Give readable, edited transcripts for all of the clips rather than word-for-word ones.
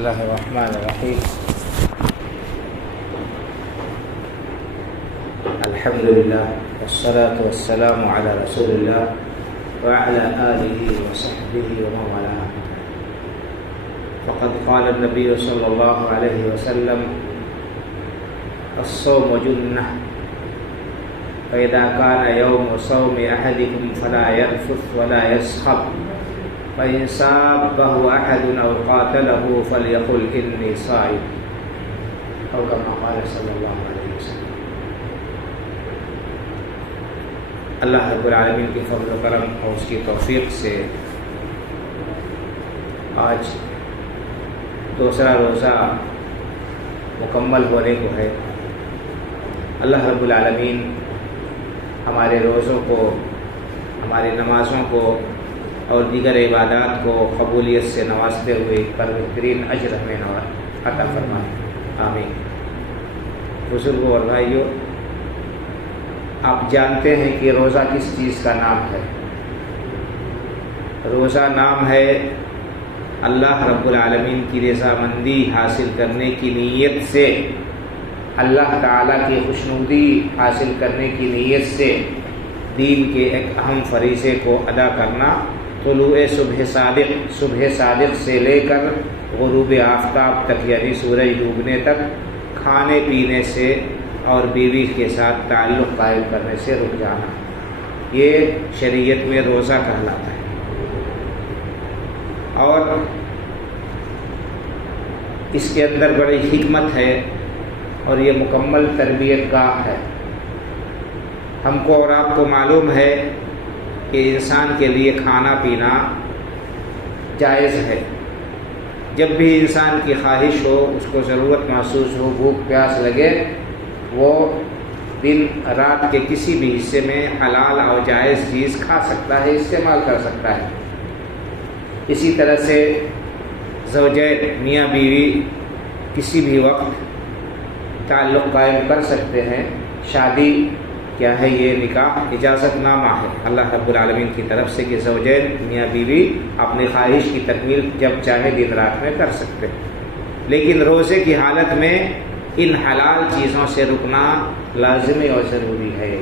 اللہ الرحمن الرحیم الحمد للہ والصلاة والسلام علی رسول اللہ وعلى آلہ وصحبہ ومن والاه. فقد قال النبی صلی اللہ علیہ وسلم الصوم جنہ فإذا كان يوم صوم أحدكم فلا يرفث ولا يسخب فإن سابه أحد أو قاتله فليقل إني صائم أو كما قال صلی اللہ علیہ وسلم. اللہ رب العالمین کی فضل و کرم اور اس کی توفیق سے آج دوسرا روزہ مکمل ہونے کو ہے. اللہ رب العالمین ہمارے روزوں کو، ہماری نمازوں کو اور دیگر عبادات کو قبولیت سے نوازتے ہوئے پر بہترین اجر ہمیں عطا فرمائے، آمین. بزرگوں اور بھائیوں، آپ جانتے ہیں کہ روزہ کس چیز کا نام ہے؟ روزہ نام ہے اللہ رب العالمین کی رضامندی حاصل کرنے کی نیت سے، اللہ تعالیٰ کی خوشنودی حاصل کرنے کی نیت سے دین کے ایک اہم فریضے کو ادا کرنا. طلوع صبح صادق سے لے کر غروب آفتاب تک، یعنی سورج ڈوبنے تک کھانے پینے سے اور بیوی کے ساتھ تعلق قائم کرنے سے رک جانا، یہ شریعت میں روزہ کہلاتا ہے. اور اس کے اندر بڑی حکمت ہے اور یہ مکمل تربیت گاہ ہے. ہم کو اور آپ کو معلوم ہے کہ انسان کے لیے کھانا پینا جائز ہے. جب بھی انسان کی خواہش ہو، اس کو ضرورت محسوس ہو، بھوک پیاس لگے، وہ دن رات کے کسی بھی حصے میں حلال اور جائز چیز کھا سکتا ہے، استعمال کر سکتا ہے. اسی طرح سے زوجین میاں بیوی کسی بھی وقت تعلق قائم کر سکتے ہیں. شادی کیا ہے؟ یہ نکاح اجازت نامہ ہے اللہ رب العالمین کی طرف سے کہ زوجین میاں بیوی اپنی خواہش کی تکمیل جب چاہے دن رات میں کر سکتے ہیں. لیکن روزے کی حالت میں ان حلال چیزوں سے رکنا لازمی اور ضروری ہے.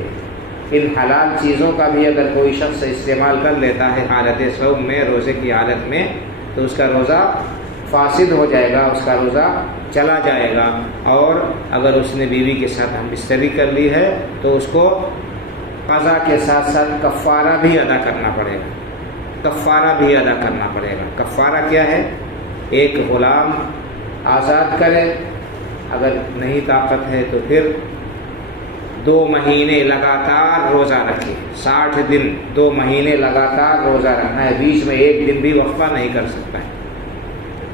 ان حلال چیزوں کا بھی اگر کوئی شخص استعمال کر لیتا ہے حالت صوم میں، روزے کی حالت میں، تو اس کا روزہ فاسد ہو جائے گا، اس کا روزہ چلا جائے گا. اور اگر اس نے بیوی کے ساتھ ہم بستری کر لی ہے تو اس کو قضا کے ساتھ ساتھ کفارہ بھی ادا کرنا پڑے گا. کفارہ بھی ادا کرنا پڑے گا. کفارہ کیا ہے؟ ایک غلام آزاد کرے، اگر نہیں طاقت ہے تو پھر 2 مہینے لگاتار روزہ رکھے. 60 دن 2 مہینے لگاتار روزہ رکھنا ہے، بیچ میں ایک دن بھی وقفہ نہیں کر سکتا ہے.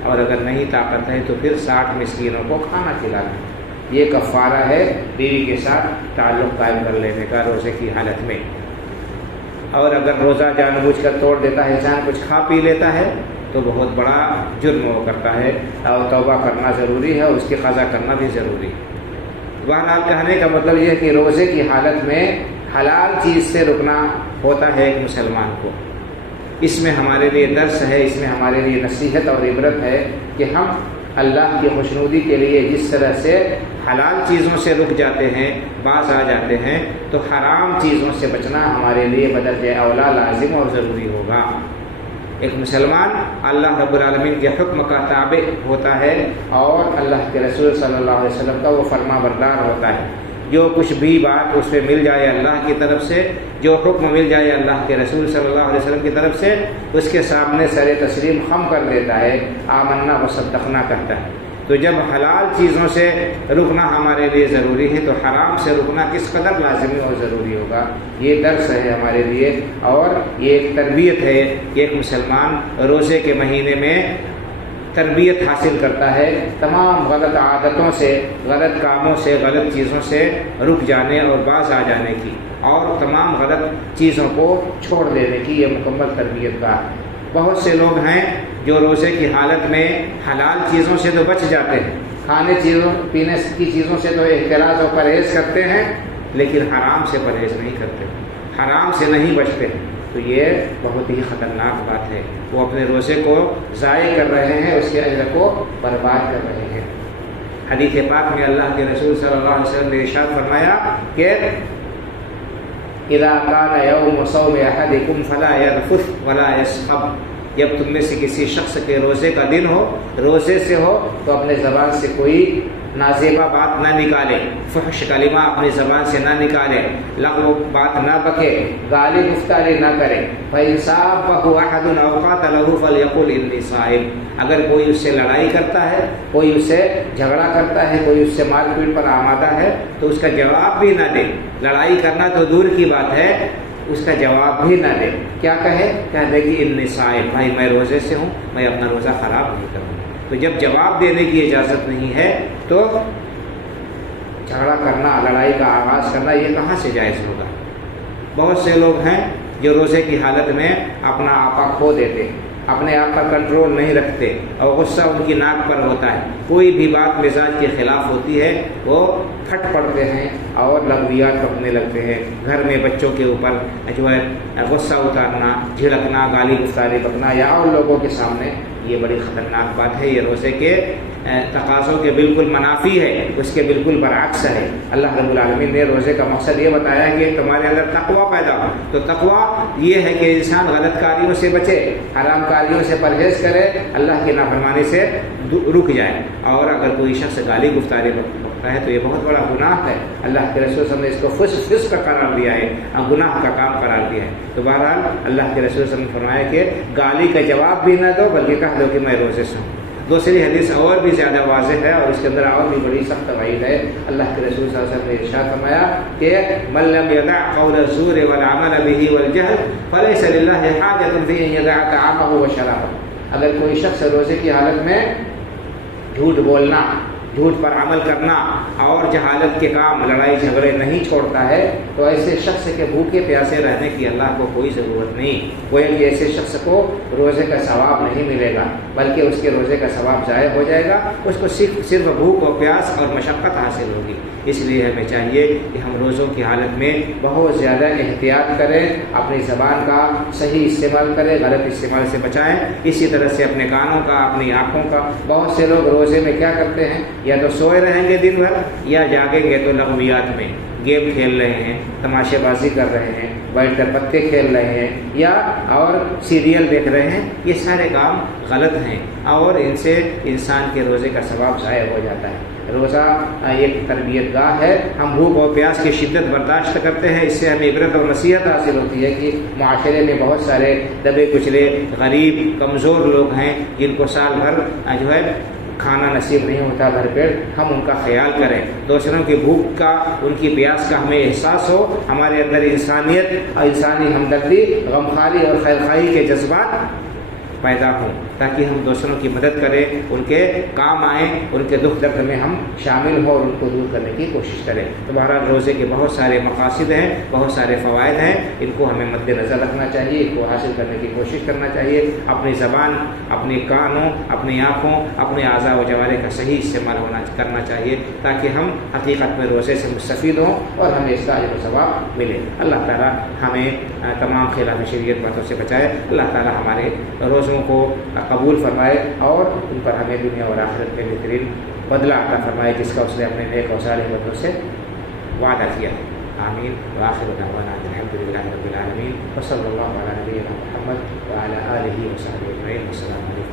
اور اگر نہیں طاقت ہے تو پھر 60 مسکینوں کو کھانا کھلانا. یہ کفارہ ہے بیوی کے ساتھ تعلق قائم کر لینے کا روزے کی حالت میں. اور اگر روزہ جان بوجھ کر توڑ دیتا ہے، انسان کچھ کھا پی لیتا ہے، تو بہت بڑا جرم وہ کرتا ہے اور توبہ کرنا ضروری ہے اور اس کی قضا کرنا بھی ضروری ہے. بہرحال کہنے کا مطلب یہ ہے کہ روزے کی حالت میں حلال چیز سے رکنا ہوتا ہے ایک مسلمان کو. اس میں ہمارے لیے درس ہے، اس میں ہمارے لیے نصیحت اور عبرت ہے کہ ہم اللہ کی خوشنودی کے لیے جس طرح سے حلال چیزوں سے رک جاتے ہیں، باز آ جاتے ہیں، تو حرام چیزوں سے بچنا ہمارے لیے بدرجہ اولا لازم اور ضروری ہوگا. ایک مسلمان اللہ رب العالمین کے حکم کا تابع ہوتا ہے اور اللہ کے رسول صلی اللہ علیہ وسلم کا وہ فرما بردار ہوتا ہے. جو کچھ بھی بات اس پہ مل جائے اللہ کی طرف سے، جو حکم مل جائے اللہ کے رسول صلی اللہ علیہ وسلم کی طرف سے، اس کے سامنے سر تسلیم خم کر دیتا ہے، آمنا و صدقنا کہتا ہے. تو جب حلال چیزوں سے رکنا ہمارے لیے ضروری ہے تو حرام سے رکنا کس قدر لازمی اور ضروری ہوگا. یہ درس ہے ہمارے لیے اور یہ ایک تربیت ہے کہ ایک مسلمان روزے کے مہینے میں تربیت حاصل کرتا ہے تمام غلط عادتوں سے، غلط کاموں سے، غلط چیزوں سے رک جانے اور باز آ جانے کی، اور تمام غلط چیزوں کو چھوڑ دینے کی. یہ مکمل تربیت کا ہے. بہت سے لوگ ہیں جو روزے کی حالت میں حلال چیزوں سے تو بچ جاتے ہیں، کھانے چیزوں پینے کی چیزوں سے تو احتراز اور پرہیز کرتے ہیں، لیکن حرام سے پرہیز نہیں کرتے، حرام سے نہیں بچتے. تو یہ بہت ہی خطرناک بات ہے. وہ اپنے روزے کو ضائع کر رہے ہیں، اس کے اجر کو برباد کر رہے ہیں. حدیث پاک میں اللہ کے رسول صلی اللہ علیہ وسلم نے ارشاد فرمایا کہ اذا كان يوم صوم احدكم فلا يرفث ولا يسخب، جب تم میں سے کسی شخص کے روزے کا دن ہو، روزے سے ہو، تو اپنے زبان سے کوئی نازیبا بات نہ نکالے، فحش کلمہ اپنی زبان سے نہ نکالے، لغو بات نہ بکے، گالی گفتاری نہ کرے. فإن صابه أحد أو قاتله فليقل إني صائم، اگر کوئی اس سے لڑائی کرتا ہے، کوئی اس سے جھگڑا کرتا ہے، کوئی اس سے مار پیٹ پر آمادہ ہے، تو اس کا جواب بھی نہ دے. لڑائی کرنا تو دور کی بات ہے، اس کا جواب بھی نہ دے. کیا کہے؟ کہہ دے کہ انی صائم، بھائی میں روزے سے ہوں، میں اپنا روزہ خراب نہیں کروں. تو جب جواب دینے کی اجازت نہیں ہے تو جھگڑا کرنا، لڑائی کا آغاز کرنا یہ کہاں سے جائز ہوگا؟ بہت سے لوگ ہیں جو روزے کی حالت میں اپنا آپا کھو دیتے، اپنے آپ پر کنٹرول نہیں رکھتے، اور غصہ ان کی ناک پر ہوتا ہے. کوئی بھی بات مزاج کے خلاف ہوتی ہے وہ پھٹ پڑتے ہیں اور لغویات بکنے لگتے ہیں. گھر میں بچوں کے اوپر جو ہے غصہ اتارنا، جھڑکنا، گالی گفتاری بکنا، یا اور لوگوں کے سامنے، یہ بڑی خطرناک بات ہے. یہ روزے کے تقاضوں کے بالکل منافی ہے، اس کے بالکل برعکس ہے. اللہ رب العالمین نے روزے کا مقصد یہ بتایا کہ تمہارے اندر تقویٰ پیدا ہو. تو تقویٰ یہ ہے کہ انسان غلط کاریوں سے بچے، حرام کاریوں سے پرہیز کرے، اللہ کی نافرمانی سے رک جائے. اور اگر کوئی شخص گالی گفتاری بکتا ہے تو یہ بہت بڑا گناہ ہے. اللہ کے رسول صلی اللہ علیہ وسلم نے اس کو فسق کا قرار دیا ہے، گناہ کا کام قرار دیا ہے. تو بہرحال اللہ کے رسول صلی اللہ علیہ وسلم نے فرمایا کہ گالی کا جواب بھی نہ دو، بلکہ کہہ دو کہ میں روزے سے ہوں. دوسری حدیث اور بھی زیادہ واضح ہے اور اس کے اندر اور بھی بڑی سخت وعید ہے. اللہ کے رسول صلی اللہ علیہ وسلم نے ارشاد فرمایا کہ من لم يدع قول الزور والعمل به والجهل فليس لله حاجة في ان يدع طعامه وشرابه. اگر کوئی شخص روزے کی حالت میں جھوٹ بولنا، جھوٹ پر عمل کرنا اور جہالت کے کام، لڑائی جھگڑے نہیں چھوڑتا ہے، تو ایسے شخص کے بھوکے پیاسے رہنے کی اللہ کو کوئی ضرورت نہیں. گویا کہ ایسے شخص کو روزے کا ثواب نہیں ملے گا، بلکہ اس کے روزے کا ثواب ضائع ہو جائے گا. اس کو صرف بھوک و پیاس اور مشقت حاصل ہوگی. اس لیے ہمیں چاہیے کہ ہم روزوں کی حالت میں بہت زیادہ احتیاط کریں، اپنی زبان کا صحیح استعمال کریں، غلط استعمال سے بچائیں. اسی طرح سے اپنے کانوں کا، اپنی آنکھوں کا. بہت سے لوگ روزے میں کیا کرتے ہیں، یا تو سوئے رہیں گے دن بھر، یا جاگیں گے تو لغویات میں گیم کھیل رہے ہیں، تماشے بازی کر رہے ہیں، بیٹھ کر پتے کھیل رہے ہیں، یا اور سیریل دیکھ رہے ہیں. یہ سارے کام غلط ہیں اور ان سے انسان کے روزے کا ثواب ضائع ہو جاتا ہے. روزہ ایک تربیت گاہ ہے. ہم بھوک اور پیاس کی شدت برداشت کرتے ہیں، اس سے ہمیں عبرت اور نصیحت حاصل ہوتی ہے کہ معاشرے میں بہت سارے دبے کچلے، غریب، کمزور لوگ ہیں جن کو سال بھر جو ہے کھانا نصیب نہیں ہوتا بھر پیٹ. ہم ان کا خیال کریں، دوسروں کی بھوک کا، ان کی پیاس کا ہمیں احساس ہو. ہمارے اندر انسانیت اور انسانی ہمدردی، غمخواری اور خیرخواہی کے جذبات پیدا ہوں، تاکہ ہم دوسروں کی مدد کریں، ان کے کام آئیں، ان کے دکھ درد میں ہم شامل ہوں اور ان کو دور کرنے کی کوشش کریں. تو بہرحال روزے کے بہت سارے مقاصد ہیں، بہت سارے فوائد ہیں. ان کو ہمیں مد نظر رکھنا چاہیے، ان کو حاصل کرنے کی کوشش کرنا چاہیے. اپنی زبان، اپنی کانوں، اپنی آنکھوں، اپنے اعضاء و جوارح کا صحیح استعمال کرنا چاہیے، تاکہ ہم حقیقت میں روزے سے مستفید ہوں اور ہمیں اس کا اجر و ثواب ملے. اللہ تعالیٰ ہمیں تمام خلاف شریعت باتوں سے بچائے. اللہ تعالیٰ ہمارے روزوں کو قبول فرمائے اور ان پر ہمیں دنیا اور آخرت میں بہترین بدلہ عطا فرمائے، جس کا اس نے اپنے نیک اور صالح بندوں سے وعدہ کیا. آمین. وآخر دعوانا الحمد للہ رب العالمین، وصلی اللہ علی نبینا محمد وعلی آلہ وصحبہ اجمعین. السلام علیکم.